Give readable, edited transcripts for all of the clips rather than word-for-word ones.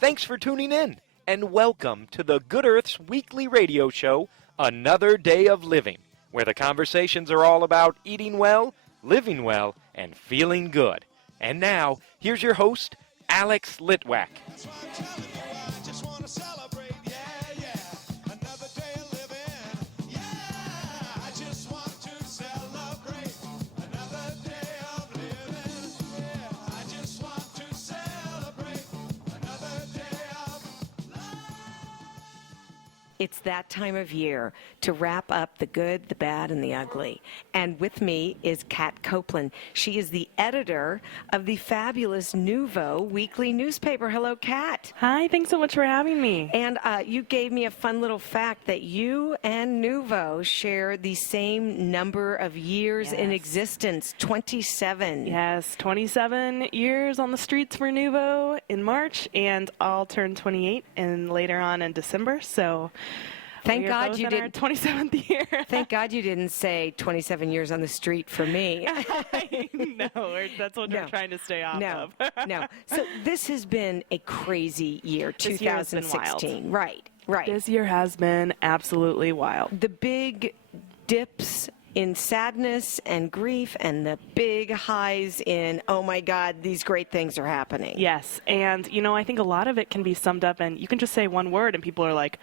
Thanks for tuning in, and welcome to the Good Earth's weekly radio show, Another Day of Living, where the conversations are all about eating well, living well, and feeling good. And now, here's your host, Alex Litwack. It's that time of year to wrap up the good, the bad, and the ugly. And with me is Kat Coplen. She is the editor of the fabulous NUVO weekly newspaper. Hello, Kat. Hi, thanks so much for having me. And you gave me a fun little fact that you and NUVO share the same number of years in existence, 27. Yes, 27 years on the streets for NUVO in March, and I'll turn 28 later on in December, so... Thank God you didn't. 27th year. Thank God you didn't say 27 years on the street for me. No, that's what we're trying to stay off of. No. So this has been a crazy year, 2016. Right. This year has been absolutely wild. The big dips in sadness and grief and the big highs in, oh my God, these great things are happening. Yes, and I think a lot of it can be summed up, and you can just say one word and people are like,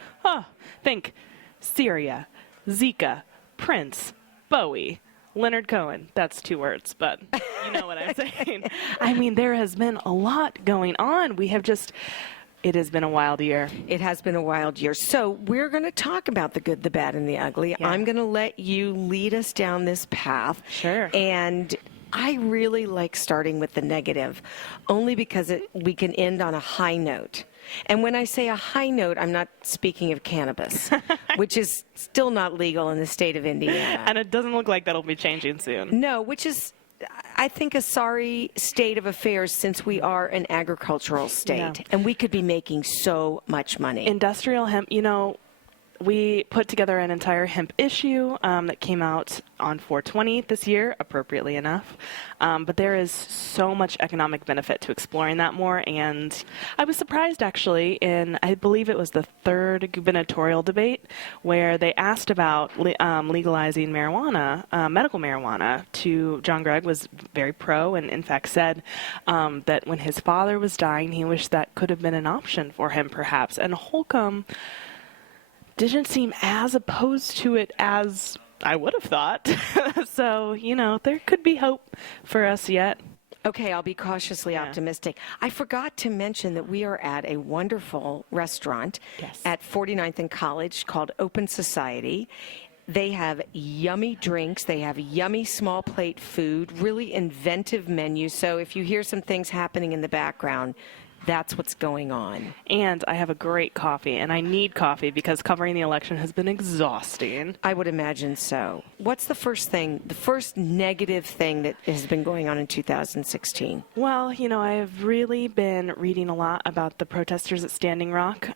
think Syria, Zika, Prince, Bowie, Leonard Cohen. That's 2 words, but you know what I'm saying. I mean, there has been a lot going on. It has been a wild year. It has been a wild year. So we're going to talk about the good, the bad, and the ugly. Yeah. I'm going to let you lead us down this path. Sure. And I really like starting with the negative, only because we can end on a high note. And when I say a high note, I'm not speaking of cannabis, which is still not legal in the state of Indiana. And it doesn't look like that'll be changing soon. No, which is, I think, a sorry state of affairs since we are an agricultural state. Yeah. And we could be making so much money. Industrial hemp, we put together an entire hemp issue that came out on 4/20 this year, appropriately enough. But there is so much economic benefit to exploring that more. And I was surprised, actually, I believe it was the 3rd gubernatorial debate, where they asked about legalizing marijuana, medical marijuana. John Gregg was very pro and, in fact, said that when his father was dying, he wished that could have been an option for him, perhaps. And Holcomb didn't seem as opposed to it as I would have thought. So, there could be hope for us yet. Okay, I'll be cautiously optimistic. I forgot to mention that we are at a wonderful restaurant at 49th and College called Open Society. They have yummy drinks. They have yummy small plate food, really inventive menu. So if you hear some things happening in the background, that's what's going on. And I have a great coffee, and I need coffee because covering the election has been exhausting. I would imagine so. What's the first negative thing that has been going on in 2016? Well, I've really been reading a lot about the protesters at Standing Rock.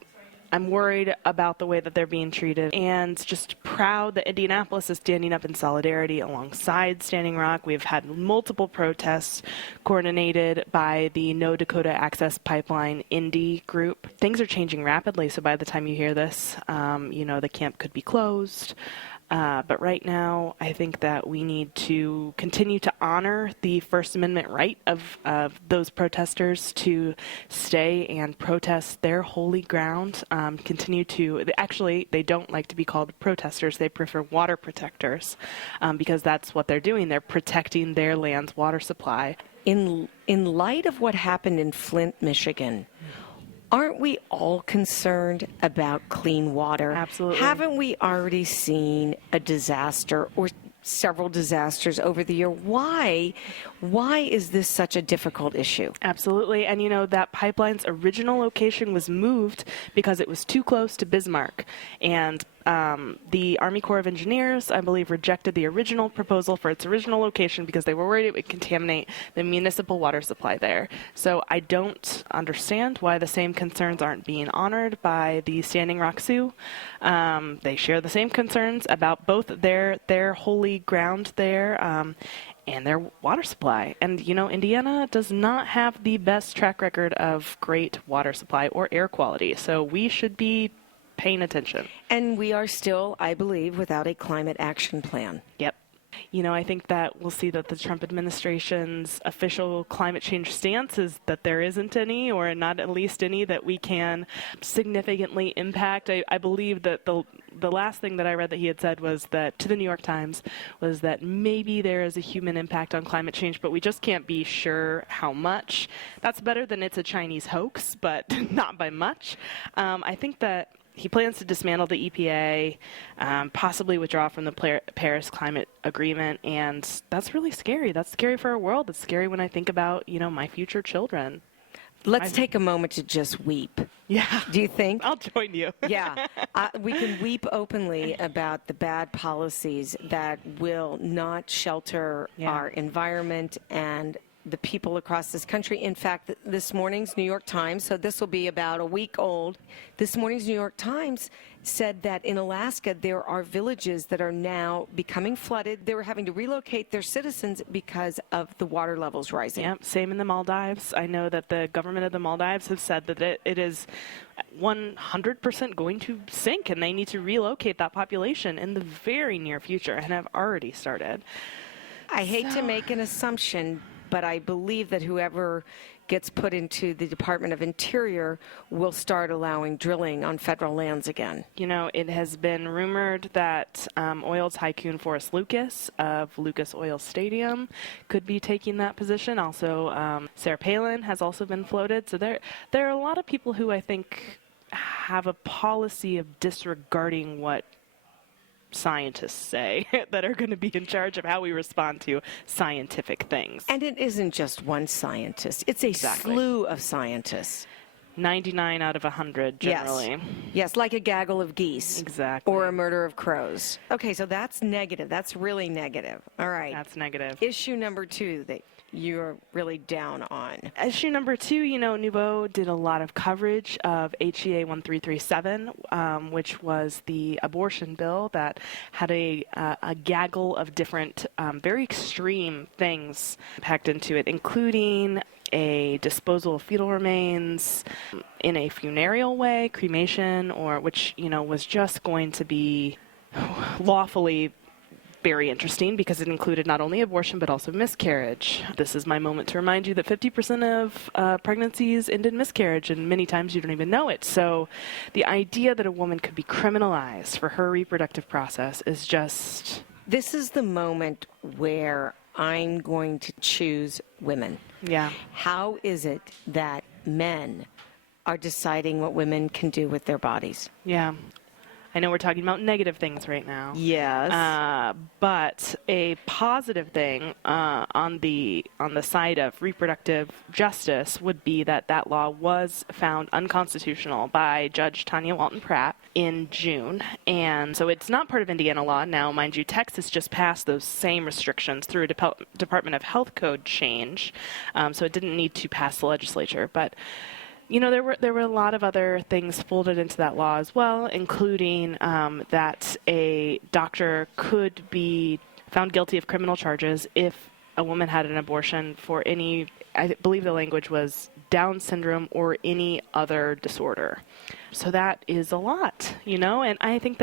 I'm worried about the way that they're being treated, and just proud that Indianapolis is standing up in solidarity alongside Standing Rock. We've had multiple protests coordinated by the No Dakota Access Pipeline Indy group. Things are changing rapidly, so by the time you hear this, the camp could be closed. But right now, I think that we need to continue to honor the First Amendment right of those protesters to stay and protest their holy ground. They don't like to be called protesters. They prefer water protectors because that's what they're doing. They're protecting their land's water supply. In light of what happened in Flint, Michigan, aren't we all concerned about clean water? Absolutely. Haven't we already seen a disaster or several disasters over the year? Why is this such a difficult issue? Absolutely. And that pipeline's original location was moved because it was too close to Bismarck. And the Army Corps of Engineers, I believe, rejected the original proposal for its original location because they were worried it would contaminate the municipal water supply there. So I don't understand why the same concerns aren't being honored by the Standing Rock Sioux. They share the same concerns about both their holy ground there. and their water supply. And, Indiana does not have the best track record of great water supply or air quality, so we should be paying attention. And we are still, I believe, without a climate action plan. Yep. I think that we'll see that the Trump administration's official climate change stance is that there isn't any, or not at least any, that we can significantly impact. I believe that the last thing that I read that he had said was that, to the New York Times, was that maybe there is a human impact on climate change, but we just can't be sure how much. That's better than it's a Chinese hoax, but not by much. I think that he plans to dismantle the EPA, possibly withdraw from the Paris Climate Agreement, and that's really scary. That's scary for our world. It's scary when I think about, my future children. Let's take a moment to just weep. Yeah. Do you think? I'll join you. Yeah. We can weep openly about the bad policies that will not shelter our environment and the people across this country. In fact, this morning's New York Times, so this will be about a week old, this morning's New York Times said that in Alaska there are villages that are now becoming flooded. They were having to relocate their citizens because of the water levels rising. Yep, same in the Maldives. I know that the government of the Maldives have said that it is 100% going to sink, and they need to relocate that population in the very near future, and have already started. I hate to make an assumption, but I believe that whoever gets put into the Department of Interior will start allowing drilling on federal lands again. It has been rumored that oil tycoon Forrest Lucas of Lucas Oil Stadium could be taking that position. Also, Sarah Palin has also been floated. So there are a lot of people who I think have a policy of disregarding what scientists say that are going to be in charge of how we respond to scientific things. And it isn't just one scientist. It's a slew of scientists. 99 out of 100, generally. Yes, like a gaggle of geese. Exactly. Or a murder of crows. Okay, so that's negative. That's really negative. All right. That's negative. Issue number 2 that you're really down on. Issue number 2, NUVO did a lot of coverage of HEA 1337, which was the abortion bill that had a gaggle of different, very extreme things packed into it, including a disposal of fetal remains in a funereal way, cremation, which was just going to be lawfully very interesting because it included not only abortion but also miscarriage. This is my moment to remind you that 50% of pregnancies end in miscarriage, and many times you don't even know it. So the idea that a woman could be criminalized for her reproductive process is just... This is the moment where I'm going to choose women. Yeah. How is it that men are deciding what women can do with their bodies? Yeah. I know we're talking about negative things right now. Yes. But a positive thing on the side of reproductive justice would be that law was found unconstitutional by Judge Tanya Walton Pratt in June. And so it's not part of Indiana law. Now, mind you, Texas just passed those same restrictions through a Department of Health code change. So it didn't need to pass the legislature. But there were a lot of other things folded into that law as well, including that a doctor could be found guilty of criminal charges if a woman had an abortion for any, I believe the language was Down syndrome or any other disorder. So that is a lot, and I think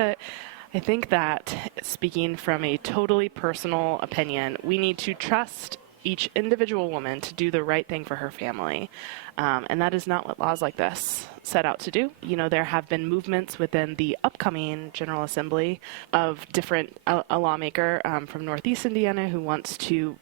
that speaking from a totally personal opinion, we need to trust each individual woman to do the right thing for her family. And that is not what laws like this set out to do. There have been movements within the upcoming General Assembly of a lawmaker from Northeast Indiana who wants to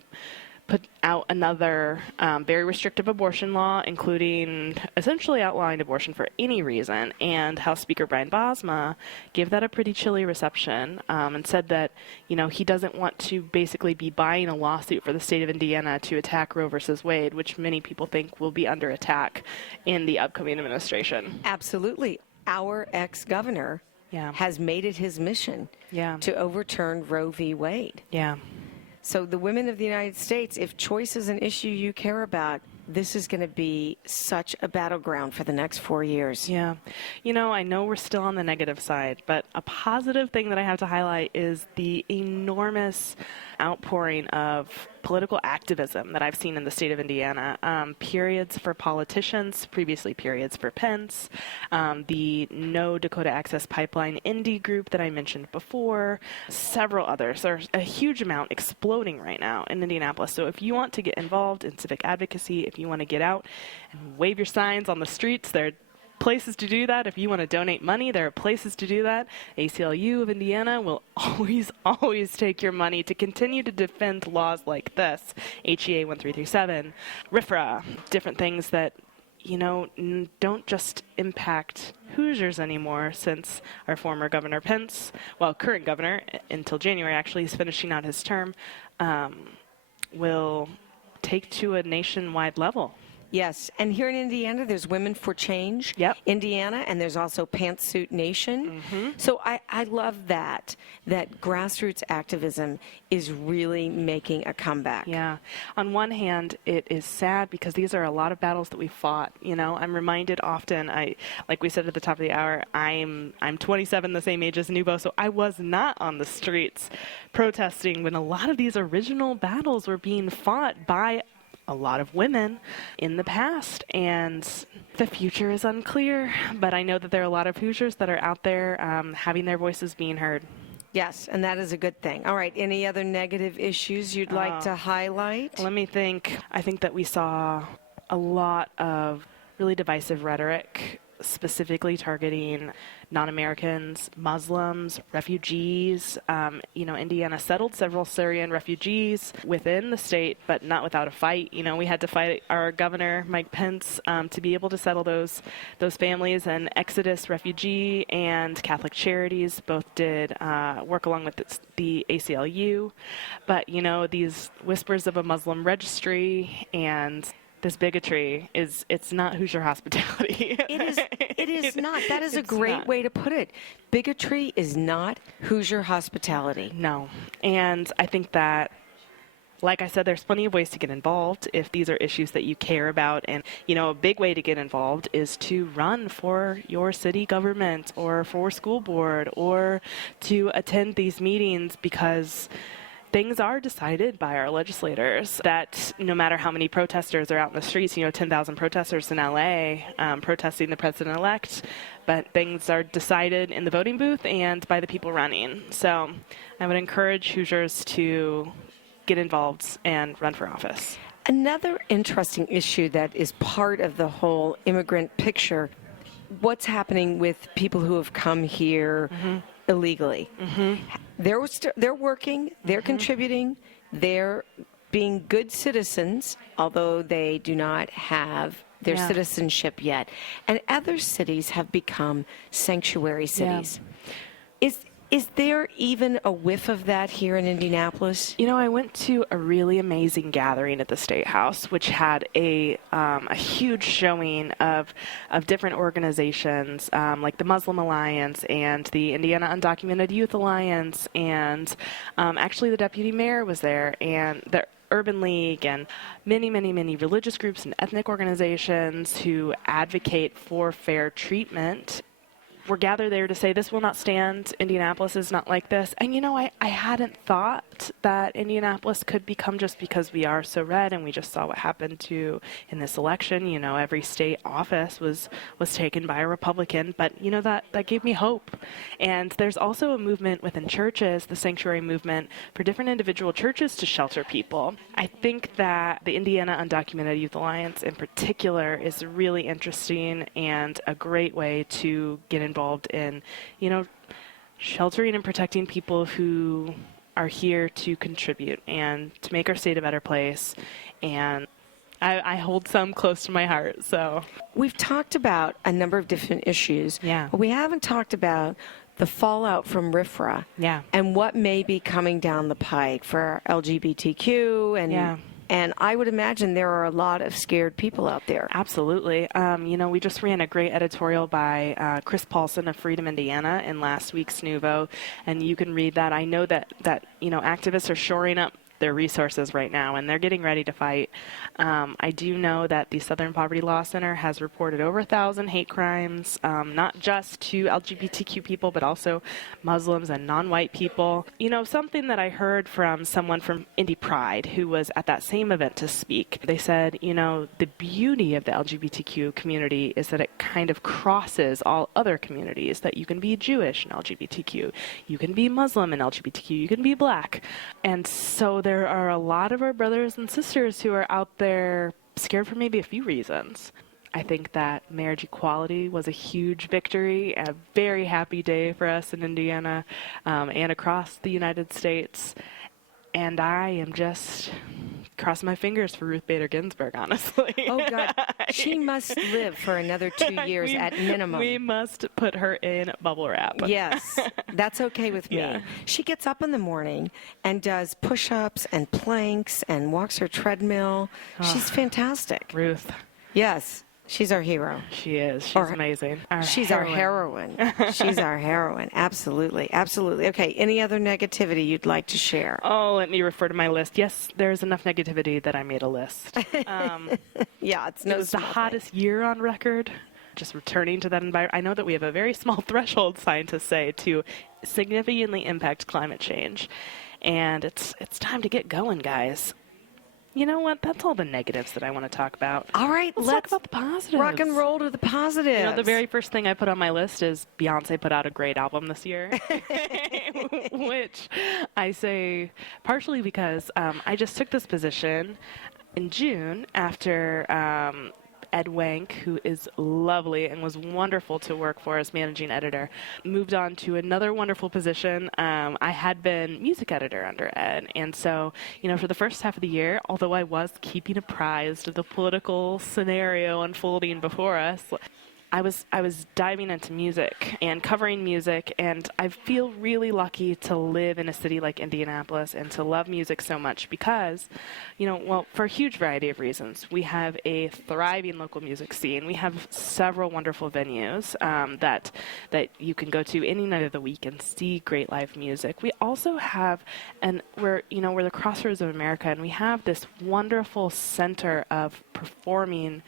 put out another very restrictive abortion law, including essentially outlawing abortion for any reason. And House Speaker Brian Bosma gave that a pretty chilly reception and said that, he doesn't want to basically be buying a lawsuit for the state of Indiana to attack Roe versus Wade, which many people think will be under attack in the upcoming administration. Absolutely. Our ex-governor has made it his mission to overturn Roe v. Wade. Yeah. So the women of the United States, if choice is an issue you care about, this is going to be such a battleground for the next 4 years. Yeah. I know we're still on the negative side, but a positive thing that I have to highlight is the enormous outpouring of political activism that I've seen in the state of Indiana. Periods for politicians, previously periods for Pence, the No Dakota Access Pipeline Indie group that I mentioned before, several others. There's a huge amount exploding right now in Indianapolis. So if you want to get involved in civic advocacy, if you want to get out and wave your signs on the streets, there are places to do that. If you want to donate money, there are places to do that. ACLU of Indiana will always take your money to continue to defend laws like this, HEA 1337, RFRA, different things that, you know, don't just impact Hoosiers anymore, since our former Governor Pence, well, current governor, until January actually, is finishing out his term, will take to a nationwide level. Yes, and here in Indiana, there's Women for Change, Indiana, and there's also Pantsuit Nation. So I love that grassroots activism is really making a comeback. Yeah. On one hand, it is sad because these are a lot of battles that we fought. You know, I'm reminded often, like we said at the top of the hour, I'm 27, the same age as NUVO, so I was not on the streets protesting when a lot of these original battles were being fought by a lot of women in the past, and the future is unclear, but I know that there are a lot of Hoosiers that are out there having their voices being heard. Yes, and that is a good thing. All right, any other negative issues you'd like to highlight? Let me think. I think that we saw a lot of really divisive rhetoric, specifically targeting non-Americans, Muslims, refugees. You know, Indiana settled several Syrian refugees within the state, but not without a fight. You know, we had to fight our governor, Mike Pence, to be able to settle those families. And Exodus Refugee and Catholic Charities both did work along with the ACLU. But, you know, these whispers of a Muslim registry and this bigotry it's not Hoosier hospitality. It is not. That is a great way to put it. Bigotry is not Hoosier hospitality. No. And I think that, like I said, there's plenty of ways to get involved if these are issues that you care about. And, you know, a big way to get involved is to run for your city government or for school board or to attend these meetings, because things are decided by our legislators, that no matter how many protesters are out in the streets, you know, 10,000 protesters in LA protesting the president-elect, but things are decided in the voting booth and by the people running. So I would encourage Hoosiers to get involved and run for office. Another interesting issue that is part of the whole immigrant picture, what's happening with people who have come here illegally. They're working, they're contributing, they're being good citizens, although they do not have their citizenship yet. And other cities have become sanctuary cities. Is there even a whiff of that here in Indianapolis? You know, I went to a really amazing gathering at the State House, which had a huge showing of different organizations, like the Muslim Alliance and the Indiana Undocumented Youth Alliance, and actually the deputy mayor was there, and the Urban League, and many, many, many religious groups and ethnic organizations who advocate for fair treatment were gathered there to say, this will not stand. Indianapolis is not like this. And, you know, I hadn't thought that Indianapolis could become, just because we are so red and we just saw what happened in this election. You know, every state office was taken by a Republican. But, you know, that gave me hope. And there's also a movement within churches, the sanctuary movement, for different individual churches to shelter people. I think that the Indiana Undocumented Youth Alliance in particular is really interesting and a great way to get involved in, you know, sheltering and protecting people who are here to contribute and to make our state a better place. And I hold some close to my heart. So we've talked about a number of different issues. Yeah. But we haven't talked about the fallout from RFRA. Yeah. And what may be coming down the pike for LGBTQ and And I would imagine there are a lot of scared people out there. Absolutely. You know, we just ran a great editorial by Chris Paulson of Freedom, Indiana in last week's NUVO, and you can read that. I know that you know, activists are shoring up their resources right now, and they're getting ready to fight. I do know that the Southern Poverty Law Center has reported over 1,000 hate crimes, not just to LGBTQ people, but also Muslims and non-white people. You know, something that I heard from someone from Indie Pride who was at that same event to speak, they said, you know, the beauty of the LGBTQ community is that it kind of crosses all other communities, that you can be Jewish and LGBTQ, you can be Muslim and LGBTQ, you can be black. And so there are a lot of our brothers and sisters who are out there scared for maybe a few reasons. I think that marriage equality was a huge victory, a very happy day for us in Indiana and across the United States. And I am just crossing my fingers for Ruth Bader Ginsburg, honestly. Oh, God. She must live for another 2 years at minimum. We must put her in bubble wrap. Yes, that's okay with me. Yeah. She gets up in the morning and does push-ups and planks and walks her treadmill. She's fantastic. Ruth. Yes. She's our hero. She is. She's amazing. She's our heroine. She's our heroine. Absolutely. Absolutely. Okay. Any other negativity you'd like to share? Oh, let me refer to my list. Yes, there's enough negativity that I made a list. Yeah, it's It was the hottest year on record. Just returning to that environment. I know that we have a very small threshold, scientists say, to significantly impact climate change. And it's time to get going, guys. You know what? That's all the negatives that I want to talk about. All right, let's talk about the positives. Rock and roll to the positives. You know, the very first thing I put on my list is Beyonce put out a great album this year, which I say partially because I just took this position in June after Ed Wank, who is lovely and was wonderful to work for as managing editor, moved on to another wonderful position. I had been music editor under Ed, and so, you know, for the first half of the year, although I was keeping apprised of the political scenario unfolding before us, I was diving into music and covering music, and I feel really lucky to live in a city like Indianapolis and to love music so much because, you know, well, for a huge variety of reasons. We have a thriving local music scene. We have several wonderful venues that you can go to any night of the week and see great live music. We also have, and we're the crossroads of America, and we have this wonderful center of performing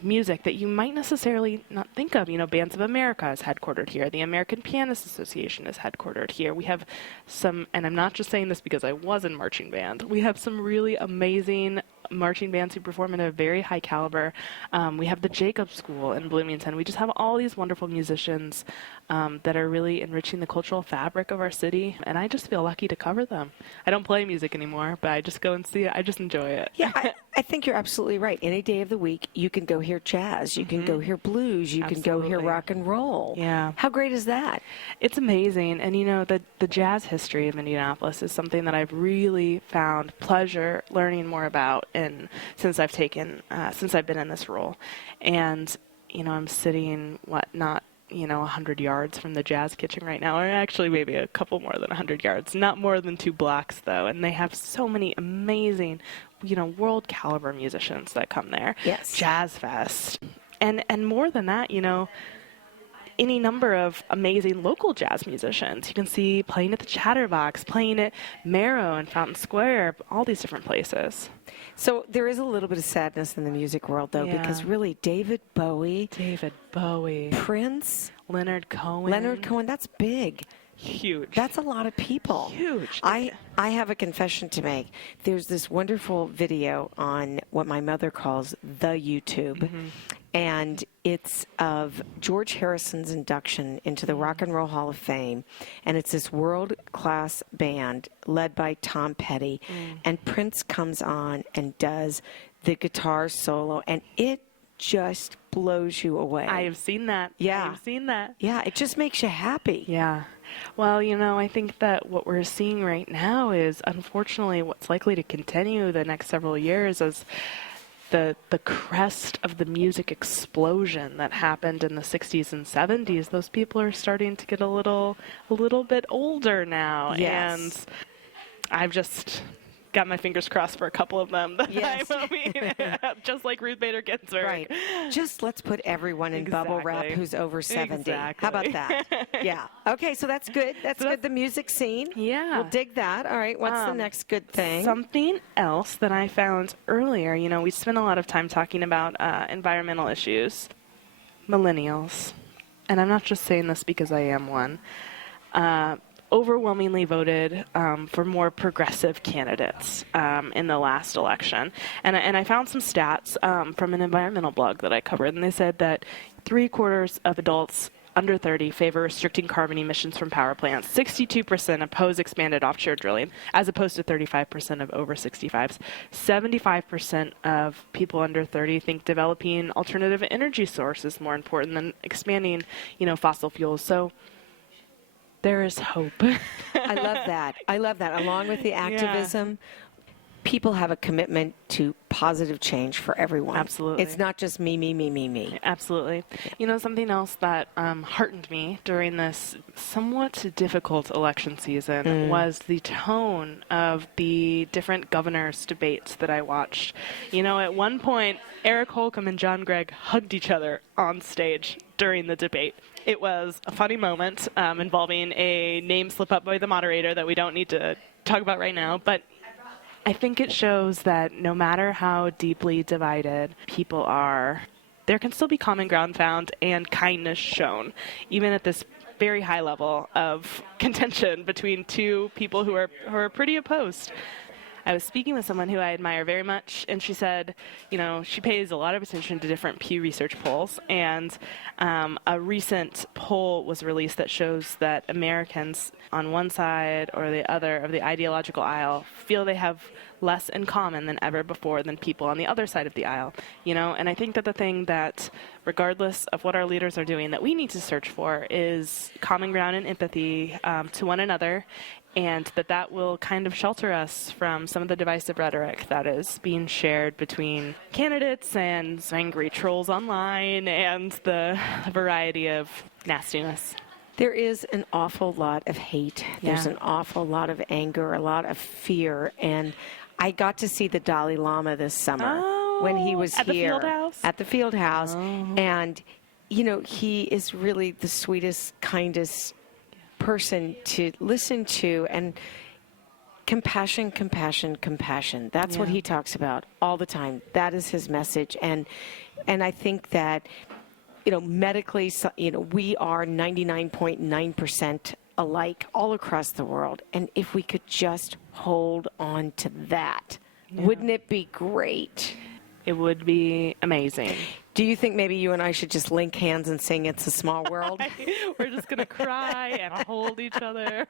music that you might necessarily not think of. You know, Bands of America is headquartered here. The American Pianist Association is headquartered here. We have some, and I'm not just saying this because I was in marching band, we have some really amazing marching bands who perform at a very high caliber. We have the Jacob School in Bloomington. We just have all these wonderful musicians that are really enriching the cultural fabric of our city, and I just feel lucky to cover them. I don't play music anymore, but I just go and see it. I just enjoy it. Yeah, I think you're absolutely right. Any day of the week, you can go hear jazz, you can go hear blues, you can go hear rock and roll. Yeah. How great is that? It's amazing. And, you know, the jazz history of Indianapolis is something that I've really found pleasure learning more about since I've been in this role. And, you know, I'm sitting, 100 yards from the Jazz Kitchen right now, or actually maybe a couple more than 100 yards, not more than 2 blocks though, and they have so many amazing, you know, world caliber musicians that come there. Yes. Jazz Fest. And more than that, you know, any number of amazing local jazz musicians. You can see playing at the Chatterbox, playing at Marrow and Fountain Square, all these different places. So there is a little bit of sadness in the music world, though, because really David Bowie, Prince, Leonard Cohen, that's big. Huge. That's a lot of people. Huge. I have a confession to make. There's this wonderful video on what my mother calls the YouTube, and it's of George Harrison's induction into the Rock and Roll Hall of Fame, and it's this world-class band led by Tom Petty, and Prince comes on and does the guitar solo, and it just blows you away. I have seen that. Yeah. I have seen that. Yeah, it just makes you happy. Yeah. Well, you know, I think that what we're seeing right now is, unfortunately, what's likely to continue the next several years is the crest of the music explosion that happened in the 60s and 70s. Those people are starting to get a little bit older now. Yes. And I've just got my fingers crossed for a couple of them that Yes. I will meet, just like Ruth Bader Ginsburg. Right. Just let's put everyone in bubble wrap Exactly. who's over 70. Exactly. How about that? Yeah. Okay, so that's good. That's good. The music scene. Yeah. We'll dig that. All right, what's the next good thing? Something else that I found earlier, you know, we spent a lot of time talking about environmental issues. Millennials, and I'm not just saying this because I am one, overwhelmingly voted for more progressive candidates in the last election. And I found some stats from an environmental blog that I covered, and they said that 3/4 of adults under 30 favor restricting carbon emissions from power plants. 62% oppose expanded offshore drilling, as opposed to 35% of over 65s. 75% of people under 30 think developing alternative energy sources is more important than expanding, you know, fossil fuels. So there is hope. I love that. I love that. Along with the activism, people have a commitment to positive change for everyone. Absolutely. It's not just me, me, me, me, me. Absolutely. You know, something else that heartened me during this somewhat difficult election season was the tone of the different governors' debates that I watched. You know, at one point, Eric Holcomb and John Gregg hugged each other on stage during the debate. It was a funny moment involving a name slip up by the moderator that we don't need to talk about right now, but I think it shows that no matter how deeply divided people are, there can still be common ground found and kindness shown, even at this very high level of contention between two people who are pretty opposed. I was speaking with someone who I admire very much, and she said, you know, she pays a lot of attention to different Pew Research polls, and a recent poll was released that shows that Americans on one side or the other of the ideological aisle feel they have less in common than ever before than people on the other side of the aisle, you know, and I think that the thing that, regardless of what our leaders are doing, that we need to search for is common ground and empathy to one another, and that will kind of shelter us from some of the divisive rhetoric that is being shared between candidates and angry trolls online and the variety of nastiness. There is an awful lot of hate. There's an awful lot of anger, a lot of fear, and I got to see the Dalai Lama this summer when he was at here the Fieldhouse? At the Fieldhouse, and you know, he is really the sweetest, kindest person to listen to, and compassion, compassion, compassion. That's what he talks about all the time. That is his message, and I think that, you know, medically, you know, we are 99.9% alike all across the world, and if we could just hold on to that, wouldn't it be great? It would be amazing. Do you think maybe you and I should just link hands and sing It's a Small World? We're just going to cry and hold each other.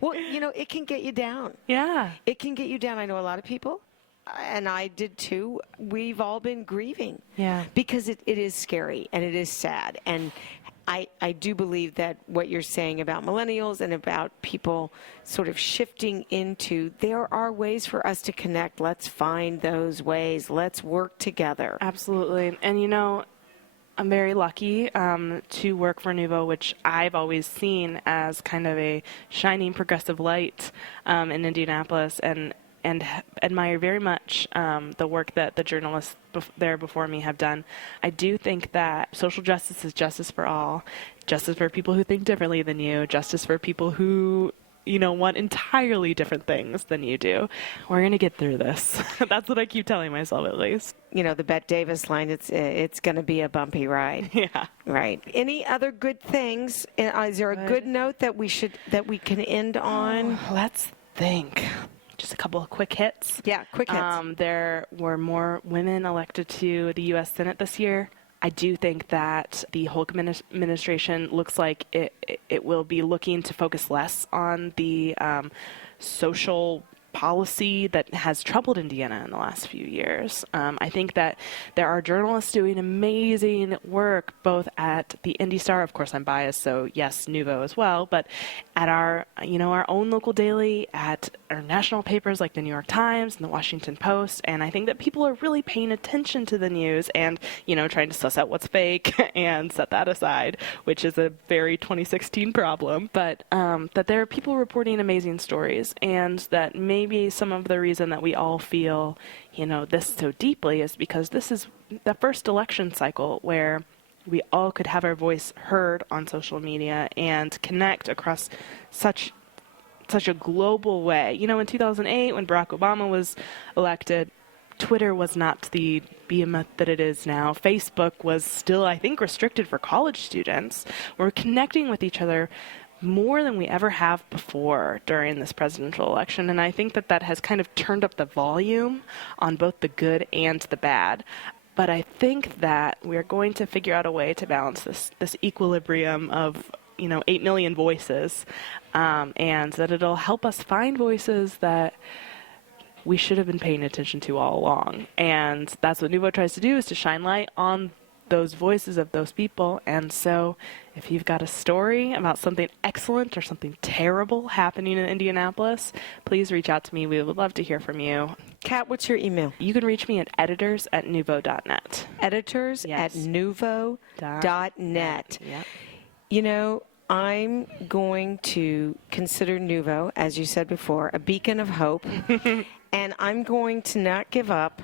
Well, you know, it can get you down. Yeah. It can get you down. I know a lot of people, and I did too. We've all been grieving. Yeah. Because it is scary and it is sad. And I do believe that what you're saying about millennials and about people sort of shifting into, there are ways for us to connect. Let's find those ways. Let's work together. Absolutely. And, you know, I'm very lucky to work for NUVO, which I've always seen as kind of a shining progressive light in Indianapolis, and admire very much the work that the journalists there before me have done. I do think that social justice is justice for all, justice for people who think differently than you, justice for people who, you know, want entirely different things than you do. We're going to get through this. That's what I keep telling myself, at least. You know, the Bette Davis line, it's going to be a bumpy ride. Yeah. Right. Any other good things? Is there a good note that we can end on? Let's think. Just a couple of quick hits. Yeah, quick hits. There were more women elected to the U.S. Senate this year. I do think that the Holcomb administration looks like it will be looking to focus less on the social policy that has troubled Indiana in the last few years. I think that there are journalists doing amazing work, both at the Indy Star, of course I'm biased, so yes, NUVO as well, but at our own local daily, at our national papers like the New York Times and the Washington Post, and I think that people are really paying attention to the news and, trying to suss out what's fake and set that aside, which is a very 2016 problem, but that there are people reporting amazing stories, and that maybe some of the reason that we all feel, this so deeply is because this is the first election cycle where we all could have our voice heard on social media and connect across such a global way. In 2008, when Barack Obama was elected, Twitter was not the behemoth that it is now. Facebook was still, I think, restricted for college students. We're connecting with each other more than we ever have before during this presidential election, and I think that has kind of turned up the volume on both the good and the bad. But I think that we're going to figure out a way to balance this equilibrium of 8 million voices, and that it'll help us find voices that we should have been paying attention to all along. And that's what NUVO tries to do, is to shine light on those voices of those people. And so if you've got a story about something excellent or something terrible happening in Indianapolis, please reach out to me. We would love to hear from you. Kat, what's your email? You can reach me at editors@nuvo.net. Editors at nuvo.net. Yep. I'm going to consider NUVO, as you said before, a beacon of hope, and I'm going to not give up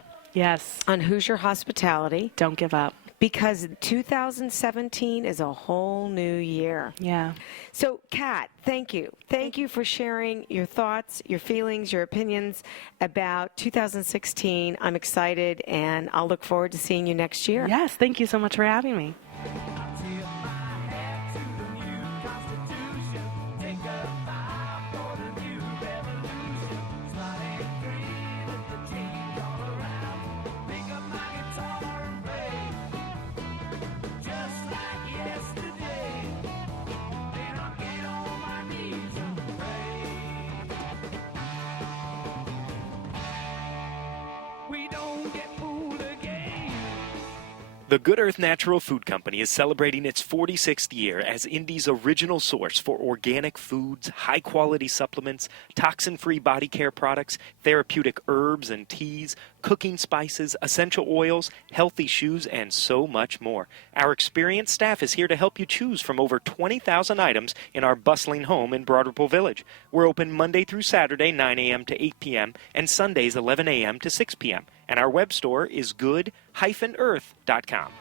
on Hoosier hospitality. Don't give up. Because 2017 is a whole new year. Yeah. So, Kat, thank you. Thank you for sharing your thoughts, your feelings, your opinions about 2016. I'm excited, and I'll look forward to seeing you next year. Yes, thank you so much for having me. The Good Earth Natural Food Company is celebrating its 46th year as Indy's original source for organic foods, high-quality supplements, toxin-free body care products, therapeutic herbs and teas, cooking spices, essential oils, healthy shoes, and so much more. Our experienced staff is here to help you choose from over 20,000 items in our bustling home in Broad Ripple Village. We're open Monday through Saturday, 9 a.m. to 8 p.m., and Sundays, 11 a.m. to 6 p.m. And our web store is good-earth.com.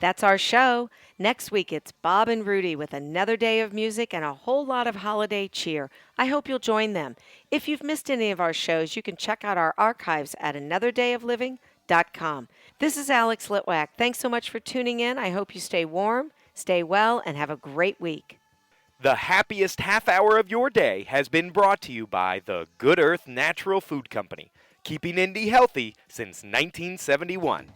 That's our show. Next week, it's Bob and Rudy with another day of music and a whole lot of holiday cheer. I hope you'll join them. If you've missed any of our shows, you can check out our archives at anotherdayofliving.com. This is Alex Litwack. Thanks so much for tuning in. I hope you stay warm, stay well, and have a great week. The happiest half hour of your day has been brought to you by the Good Earth Natural Food Company, keeping Indy healthy since 1971.